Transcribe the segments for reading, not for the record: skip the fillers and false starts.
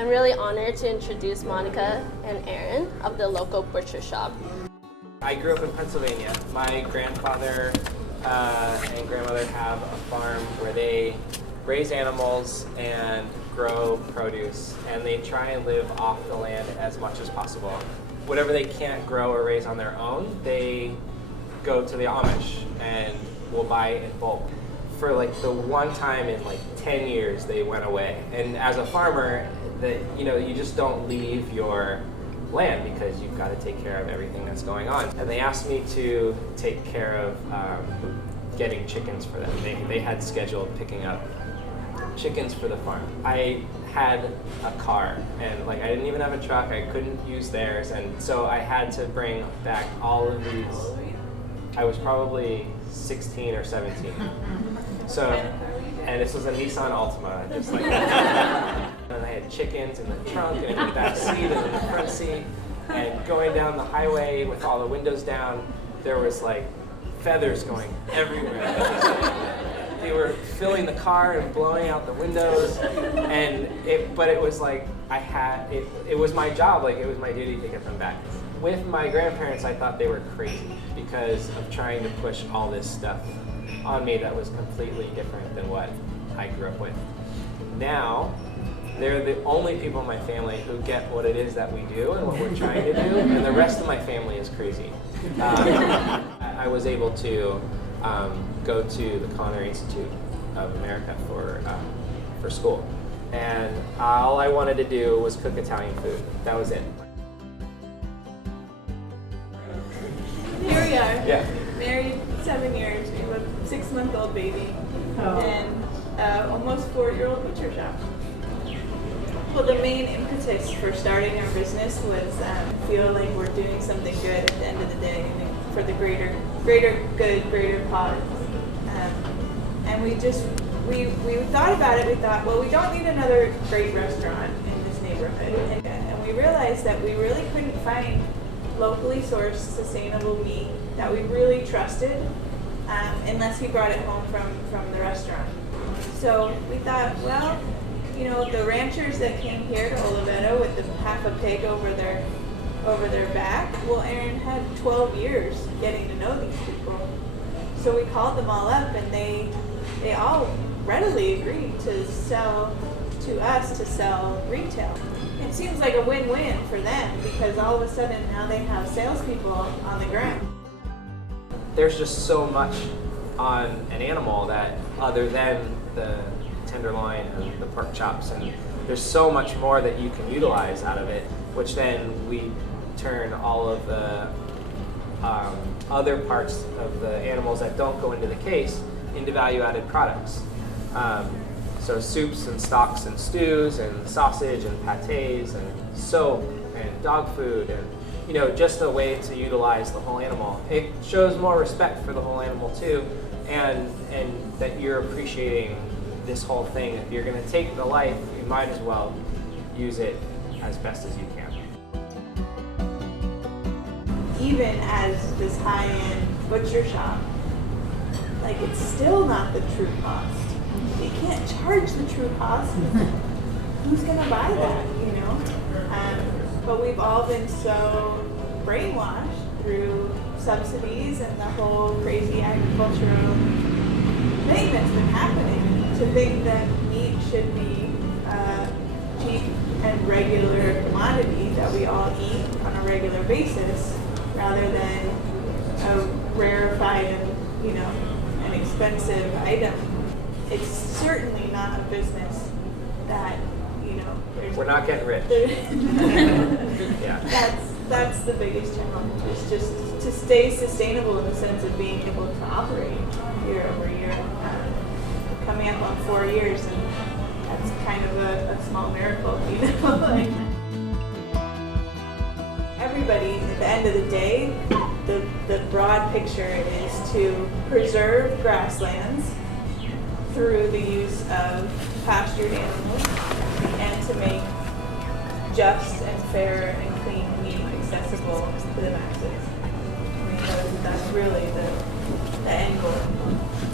I'm really honored to introduce Monica and Aaron of the local butcher shop. I grew up in Pennsylvania. My grandfather and grandmother have a farm where they raise animals and grow produce, and they try and live off the land as much as possible. Whatever they can't grow or raise on their own, they go to the Amish and will buy in bulk. For like the one time in like 10 years they went away. And as a farmer, you just don't leave your land because you've got to take care of everything that's going on. And they asked me to take care of getting chickens for them. They had scheduled picking up chickens for the farm. I had a car, and like I didn't even have a truck. I couldn't use theirs, and so I had to bring back all of these. I was probably 16 or 17. So, and this was a Nissan Altima, just like that. And I had chickens in the trunk and in the back seat and in the front seat. And going down the highway with all the windows down, there was like feathers going everywhere. They were filling the car and blowing out the windows, but it was like it was my job, like it was my duty to get them back. With my grandparents, I thought they were crazy because of trying to push all this stuff on me that was completely different than what I grew up with. Now, they're the only people in my family who get what it is that we do and what we're trying to do, and the rest of my family is crazy. I was able to go to the Culinary Institute of America for school, and all I wanted to do was cook Italian food. That was it. Here we are. Yeah. Married 7 years. We have a 6-month-old baby and almost 4-year-old butcher shop. Well, the main impetus for starting our business was feel like we're doing something good at the end of the day, for the greater good, greater cause. And we thought about it. We thought, well, we don't need another great restaurant in this neighborhood, and we realized that we really couldn't find locally sourced, sustainable meat that we really trusted unless we brought it home from the restaurant. So we thought, well, the ranchers that came here to Oliveto with the half a pig over their back, well, Aaron had 12 years getting to know these people. So we called them all up, and they all readily agreed to sell to us to sell retail. It seems like a win-win for them because all of a sudden now they have salespeople on the ground. There's just so much on an animal that other than the tenderloin and the pork chops, and there's so much more that you can utilize out of it, which then we turn all of the other parts of the animals that don't go into the case into value-added products. So soups and stocks and stews and sausage and pâtés and soap and dog food and just a way to utilize the whole animal. It shows more respect for the whole animal too, and that you're appreciating this whole thing. If you're going to take the life, you might as well use it as best as you can. Even as this high-end butcher shop, like it's still not the true cost. You can't charge the true cost. Who's going to buy that, But we've all been so brainwashed through subsidies and the whole crazy agricultural thing that's been happening to think that meat should be a cheap and regular commodity that we all eat on a regular basis rather than a rarefied and, an expensive item. It's certainly not a business that, we're not getting rich. Yeah. That's the biggest challenge, is just to stay sustainable in the sense of being able to operate year over year. Coming up on 4 years, and that's kind of a small miracle, like, everybody, at the end of the day, the broad picture is to preserve grasslands through the use of pastured animals and to make just and fair and clean meat accessible to the masses. That's really the end goal.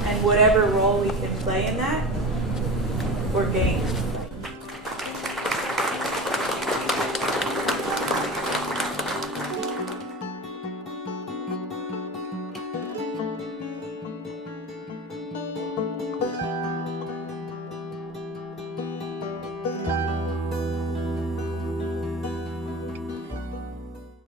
And whatever role we can play in that, we're game.